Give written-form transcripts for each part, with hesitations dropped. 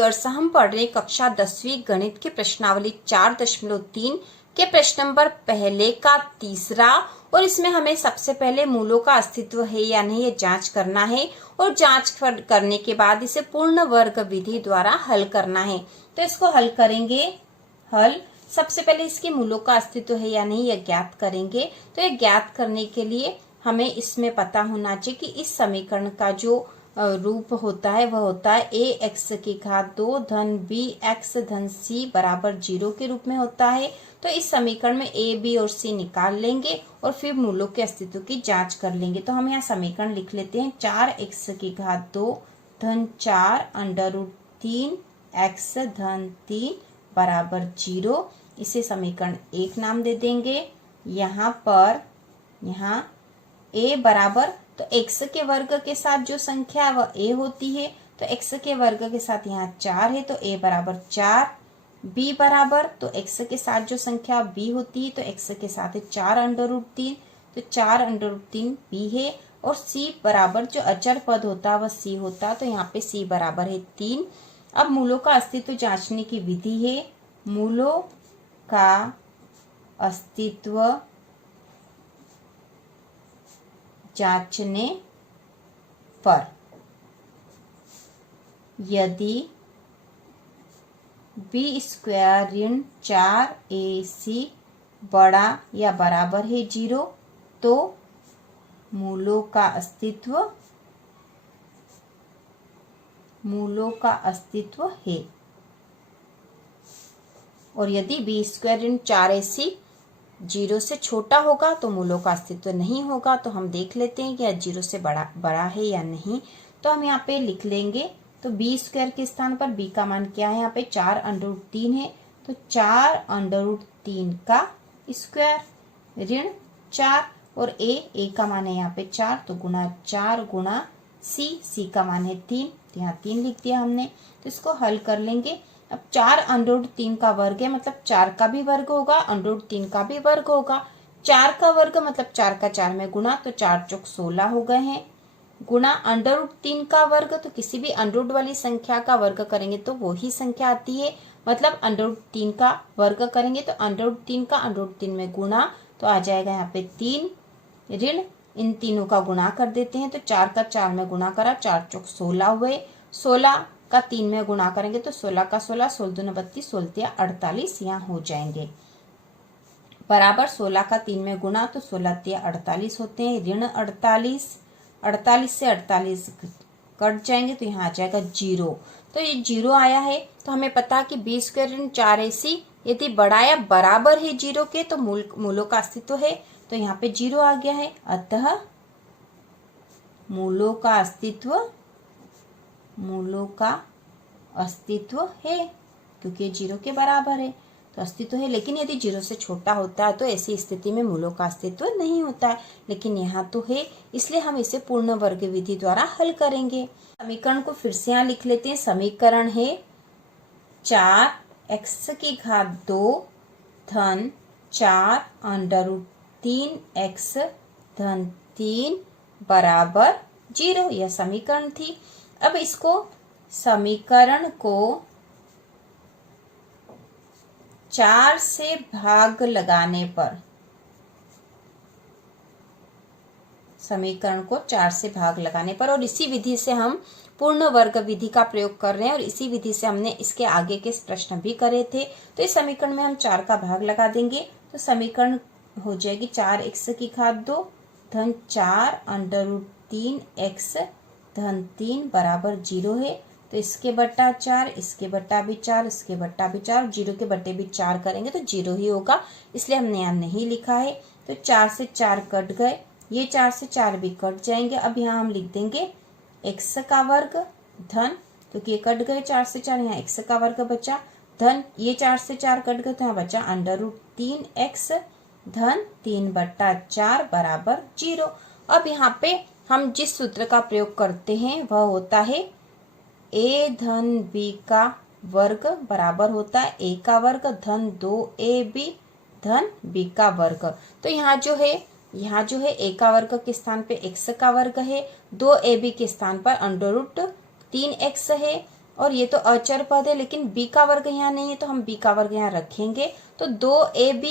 Viewers, हम पढ़ रहे कक्षा 10वीं गणित की प्रश्नावली 4.3 के प्रश्न नंबर पहले का तीसरा। और इसमें हमें सबसे पहले मूलों का अस्तित्व है या नहीं ये जांच करना है, और जांच करने के बाद इसे पूर्ण वर्ग विधि द्वारा हल करना है। तो इसको हल करेंगे। सबसे पहले इसके मूलों का अस्तित्व है या नहीं यह ज्ञात करेंगे। तो ये ज्ञात करने के लिए हमें इसमें पता होना चाहिए कि इस समीकरण का जो रूप होता है वह होता है a x की घात 2 धन b x धन c बराबर 0 के रूप में होता है। तो इस समीकरण में a, b और c निकाल लेंगे और फिर मूलों के अस्तित्व की जांच कर लेंगे। तो हम यहाँ समीकरण लिख लेते हैं। 4x की घात 2 धन 4 अंडर रूट 3 x धन 3 बराबर 0। इसे समीकरण 1 नाम दे देंगे। यहाँ a बराबर, तो x के वर्ग के साथ जो संख्या है वह a होती है, तो x के वर्ग के साथ यहाँ 4 है तो a बराबर 4। b बराबर, तो x के साथ जो संख्या b होती है तो x के साथ है 4 अंडर रूट 3, तो 4 अंडर रूट 3 b है। और c बराबर, जो अचर पद होता है वह c होता, तो यहाँ पे c बराबर है 3। अब मूलों का अस्तित्व जांचने की विधि है। मूलों का अस्तित्व जांचने पर यदि b स्क्वायर ऋण 4ac बड़ा या बराबर है 0 तो मूलों का अस्तित्व है। और यदि b स्क्वायर ऋण 4ac 0 से छोटा होगा तो मूलों का अस्तित्व नहीं होगा। तो हम देख लेते हैं कि यह 0 से बड़ा है या नहीं। तो हम यहाँ पे लिख लेंगे। तो b स्क्वायर के स्थान पर b का मान क्या है, यहाँ पे 4 अंडर रूट 3 है, तो 4 अंडर रूट 3 का स्क्वायर ऋण 4। और a का मान है यहाँ पे 4, तो गुना 4 गुना c का मान है 3, तो यहाँ 3 लिख दिया हमने। तो इसको हल कर लेंगे। अब 4 अंडर रूट 3 का वर्ग है, मतलब 4 का भी वर्ग होगा, अंडर रूट 3 का भी वर्ग होगा। 4 का वर्ग मतलब 4 का 4 में गुना, तो 4 चौक 16 हो गए हैं। गुना अंडर रूट 3 का वर्ग, तो किसी भी अंडर रूट वाली संख्या का वर्ग करेंगे तो वो ही संख्या आती है, मतलब अंडर रूट 3 का वर्ग करेंगे तो अंडर रूट 3 का अंडर रूट 3 में गुना, तो आ जाएगा यहाँ पे 3 ऋण, इन तीनों का गुणा कर देते हैं। तो 4 का 4 में गुणा करा, 4 चौक 16 हुए। 16 का 3 में गुणा करेंगे तो 16 का 16, 16 दूनी 32, 16 48 यहाँ हो जाएंगे। बराबर 16 का 3 में गुणा, तो 16 48 होते हैं। ऋण 48, 48 से 48 कट जाएंगे तो यहाँ आ जाएगा 0। तो ये 0 आया है। तो हमें पता है कि b स्क्वायर ऋण 4ac यदि बड़ा या बराबर है 0 के तो मूलों का अस्तित्व है। तो यहाँ पे 0 आ गया है, अतः मूलों का अस्तित्व है, क्योंकि ये 0 के बराबर है तो अस्तित्व है। लेकिन यदि 0 से छोटा होता है तो ऐसी स्थिति में मूलों का अस्तित्व नहीं होता है, लेकिन यहाँ तो है, इसलिए हम इसे पूर्ण वर्ग विधि द्वारा हल करेंगे। समीकरण को फिर से यहाँ लिख लेते हैं। समीकरण है 4x की घात 2 धन 4 अंडर रूट 3x धन 3 बराबर 0, यह समीकरण थी। अब इसको समीकरण को 4 से भाग लगाने पर, समीकरण को 4 से भाग लगाने पर, और इसी विधि से हम पूर्ण वर्ग विधि का प्रयोग कर रहे हैं, और इसी विधि से हमने इसके आगे के प्रश्न भी करे थे। तो इस समीकरण में हम 4 का भाग लगा देंगे, तो समीकरण हो जाएगी 4x की घात 2 धन 4 अंडर रूट 3x धन 3 बराबर 0 है। तो इसके बट्टा 4, इसके बट्टा भी 4, इसके बट्टा भी 4, 0 के बट्टे भी 4 करेंगे तो 0 ही होगा, इसलिए हमने यहाँ नहीं लिखा है। तो 4 से 4 कट गए, ये 4 से 4 भी कट जाएंगे। अब यहाँ हम लिख देंगे x का वर्ग धन, क्योंकि ये कट गए 4 से 4, यहाँ x का वर्ग बचा, धन ये 4 से 4 कट गए तो यहाँ बचा अंडर रूट 3x धन 3 बट्टा 4 बराबर 0। अब यहाँ पे हम जिस सूत्र का प्रयोग करते हैं वह होता है a धन b का वर्ग बराबर होता है a का वर्ग धन 2ab धन b का वर्ग। तो यहाँ जो है a का वर्ग के स्थान पे x का वर्ग है, 2ab के स्थान पर अंडर रूट 3x है, और ये तो अचर पद है, लेकिन b का वर्ग यहाँ नहीं है तो हम b का वर्ग यहाँ रखेंगे। तो 2ab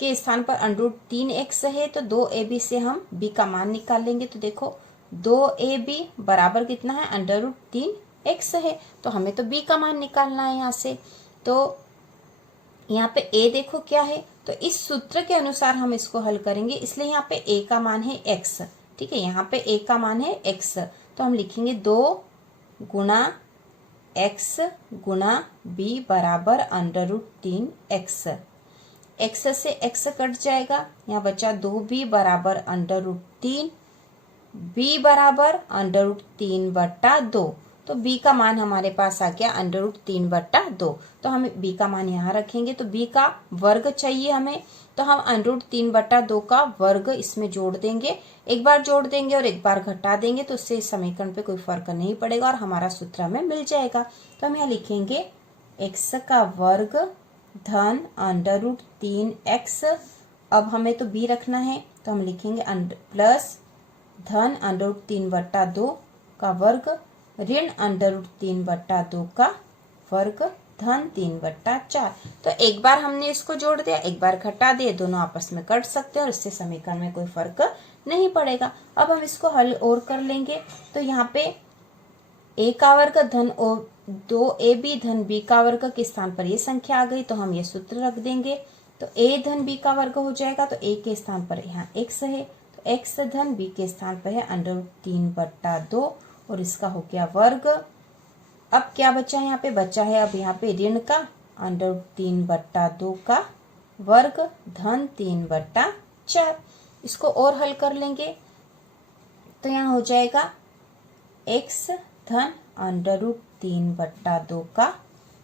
के स्थान पर √3x है, तो 2ab से हम b का मान निकाल लेंगे। तो देखो 2ab बराबर कितना है, √3x है, तो हमें तो b का मान निकालना है यहाँ से। तो यहाँ पे a देखो क्या है, तो इस सूत्र के अनुसार हम इसको हल करेंगे, इसलिए यहाँ पे a का मान है x। ठीक है, यहाँ पे a का मान है x, तो हम लिखेंगे 2 गुणा x गुणा b बराबर √3x। x से x कट जाएगा, यहाँ बचा 2b बराबर √3, b बराबर √3/2। तो b का मान हमारे पास आ गया √3/2। तो हम b का मान यहाँ रखेंगे, तो b का वर्ग चाहिए हमें, तो हम √3/2 का वर्ग इसमें जोड़ देंगे। एक बार जोड़ देंगे और एक बार घटा देंगे, तो उससे समीकरण पे कोई फर्क नहीं पड़ेगा और हमारा सूत्र हमें मिल जाएगा। तो हम यहाँ लिखेंगे x का वर्ग धन √3x। अब हमें तो b रखना है, तो हम लिखेंगे प्लस धन √3/2 का वर्ग ऋण √3/2 का वर्ग धन 3/4। तो एक बार हमने इसको जोड़ दिया, एक बार घटा दिए, दोनों आपस में कट सकते हैं और इससे समीकरण में कोई फर्क नहीं पड़ेगा। अब हम इसको हल और कर लेंगे, तो यहाँ पे a का वर्ग धन 2ab धन b का वर्ग के स्थान पर ये संख्या आ गई, तो हम ये सूत्र रख देंगे। तो a धन b का वर्ग हो जाएगा, तो a के स्थान पर यहाँ x है, तो x धन b के स्थान पर है √3/2 और इसका हो गया वर्ग। अब क्या बचा है, यहाँ पे बचा है अब यहाँ पे ऋण का √3/2 का वर्ग धन 3/4। इसको और हल कर लेंगे, तो यहाँ हो जाएगा x धन √3/2 का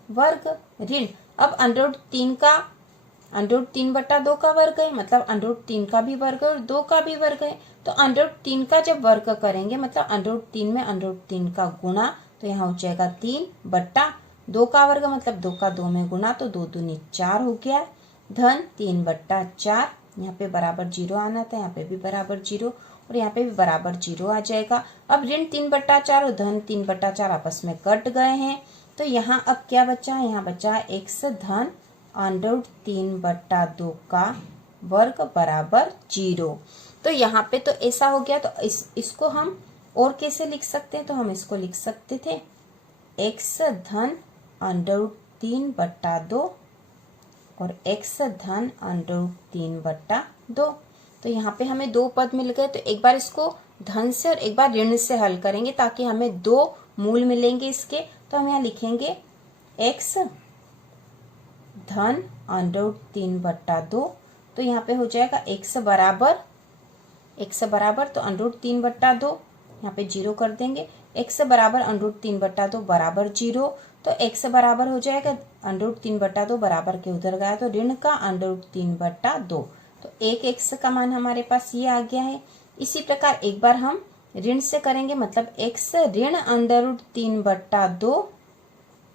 वर्ग ऋण। अब √3/2 का वर्ग है, मतलब √3 का भी वर्ग है और 2 का भी वर्ग है। तो √3 का जब वर्ग करेंगे, मतलब √3 में √3 का गुणा, तो यहाँ हो जाएगा 3/2 का वर्ग, मतलब 2 का 2 में गुणा, तो 2 दूनी 4 हो गया धन 3/4। यहाँ पे बराबर 0 आना था, यहाँ पे भी बराबर 0 और यहाँ पे भी बराबर 0 आ जाएगा। अब ऋण 3/4 और धन 3/4 आपस में कट गए हैं, तो यहाँ अब क्या बचा है, यहाँ बचा है x धन √3/2 का वर्ग बराबर 0। तो यहाँ पे तो ऐसा हो गया, तो इसको हम और कैसे लिख सकते हैं, तो हम इसको लिख सकते थे x धन √3/2 और x धन √3/2। तो यहाँ पे हमें 2 पद मिल गए, तो एक बार इसको धन से और एक बार ऋण से हल करेंगे ताकि हमें 2 मूल मिलेंगे इसके। तो हम यहाँ लिखेंगे x धन √3/2, तो यहाँ पे हो जाएगा x बराबर तो √3/2, यहाँ पे 0 कर देंगे, x बराबर √3/2 बराबर 0, तो x बराबर हो जाएगा √3/2 बराबर के उधर गया, तो ऋण का √3/2, तो एक x का मान हमारे पास ये आ गया है। इसी प्रकार एक बार हम ऋण से करेंगे, मतलब x ऋण √3/2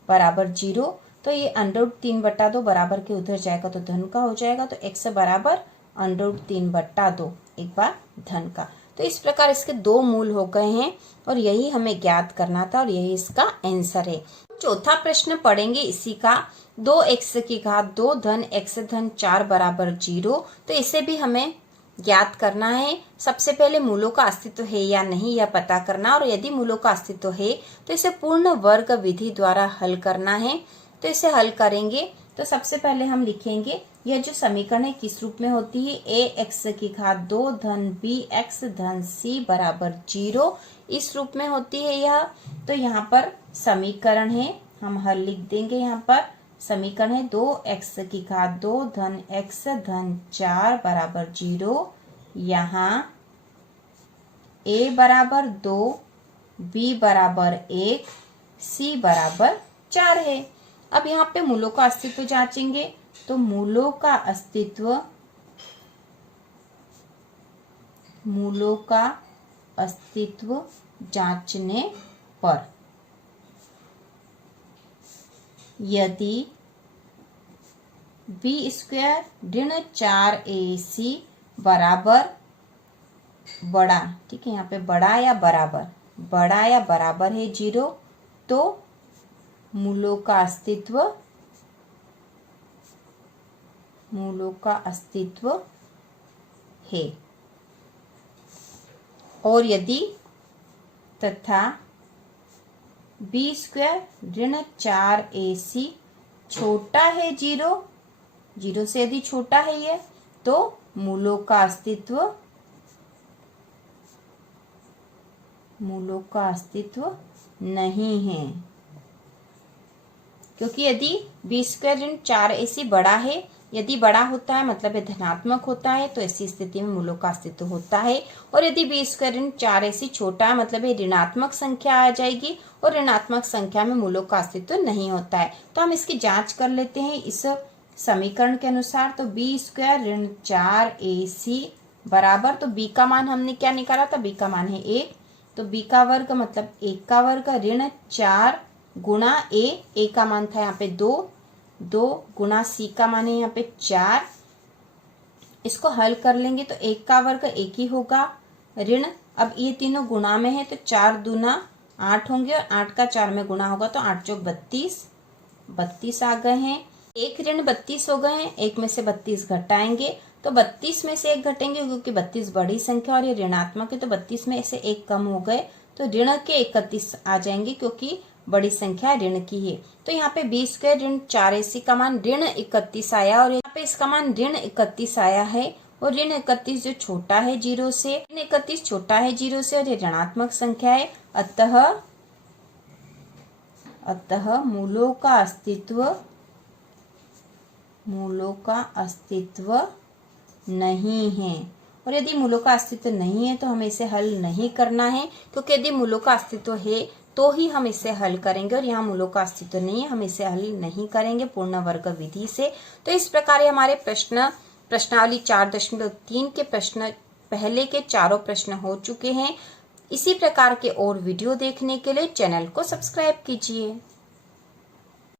बराबर 0, तो ये √3/2 बराबर के उधर जाएगा तो धन का हो जाएगा, तो x बराबर √3/2 एक बार धन का। तो इस प्रकार इसके 2 मूल हो गए हैं और यही हमें ज्ञात करना था और यही इसका आंसर है। चौथा प्रश्न पढ़ेंगे इसी का, 2x की घात 2 धन x धन 4 बराबर 0। तो इसे भी हमें ज्ञात करना है। सबसे पहले मूलों का अस्तित्व है या नहीं यह पता करना, और यदि मूलों का अस्तित्व है तो इसे पूर्ण वर्ग विधि द्वारा हल करना है। तो इसे हल करेंगे, तो सबसे पहले हम लिखेंगे यह जो समीकरण है किस रूप में होती है, ax की घात 2 धन bx धन c बराबर 0, इस रूप में होती है यह। तो यहाँ पर समीकरण है, हम हल लिख देंगे। यहाँ पर समीकरण है 2x की घात 2 धन x धन 4 बराबर 0। यहाँ a बराबर 2, b बराबर 1, c बराबर 4 है। अब यहाँ पे मूलों का अस्तित्व जांचेंगे, तो मूलों का अस्तित्व जांचने पर यदि b² ऋण 4ac बराबर बड़ा, ठीक है, यहाँ पे बड़ा या बराबर है 0, तो मूलों का अस्तित्व है। और यदि तथा बी स्क्वायर ऋण 4ac छोटा है 0 से यदि छोटा है ये, तो मूलों का अस्तित्व नहीं है। क्योंकि यदि बी स्क्वायर ऋण 4ac बड़ा है, यदि बड़ा होता है मतलब ये धनात्मक होता है, तो ऐसी स्थिति में मूलों का अस्तित्व होता है। और यदि बी स्क्वायर ऋण 4ac छोटा है मतलब ये ऋणात्मक संख्या आ जाएगी, और ऋणात्मक संख्या में मूलों का अस्तित्व नहीं होता है। तो हम इसकी जांच कर लेते हैं इस समीकरण के अनुसार। तो बी स्क्वायर ऋण 4ac बराबर, तो बी का मान हमने क्या निकाला था, बी का मान है 1, तो बी का वर्ग मतलब 1 का वर्ग ऋण 4 गुणा ए का मान था यहाँ पे 2 गुणा सी का मान है यहाँ पे 4। इसको हल कर लेंगे तो 1 का वर्ग 1 ही होगा, ऋण अब ये तीनों गुणा में है तो 4 दूना 8 होंगे, और 8 का 4 में गुणा होगा तो 8 चौक 32 आ गए हैं। एक ऋण 32 हो गए हैं, एक में से 32 घटाएंगे तो 32 में से 1 घटेंगे, क्योंकि 32 बड़ी संख्या और ये ऋणात्मक है, तो 32 में से 1 कम हो गए तो ऋण के 31 आ जाएंगे, क्योंकि बड़ी संख्या ऋण की है। तो यहाँ पे बी स्क्वायर ऋण 4ac का मान ऋण 31 आया, और यहाँ पे इसका मान ऋण 31 आया है। और ऋण 31 जो छोटा है 0 से, ऋण 31 छोटा है 0 से और ये ऋणात्मक संख्या है, अतः मूलों का अस्तित्व नहीं है। और यदि मूलों का अस्तित्व नहीं है तो हमें इसे हल नहीं करना है, क्योंकि यदि मूलों का अस्तित्व है तो ही हम इसे हल करेंगे, और यहाँ मूलों का अस्तित्व नहीं है, हम इसे हल नहीं करेंगे पूर्ण वर्ग विधि से। तो इस प्रकार हमारे प्रश्नावली 4.3 के प्रश्न, पहले के चारों प्रश्न हो चुके हैं। इसी प्रकार के और वीडियो देखने के लिए चैनल को सब्सक्राइब कीजिए।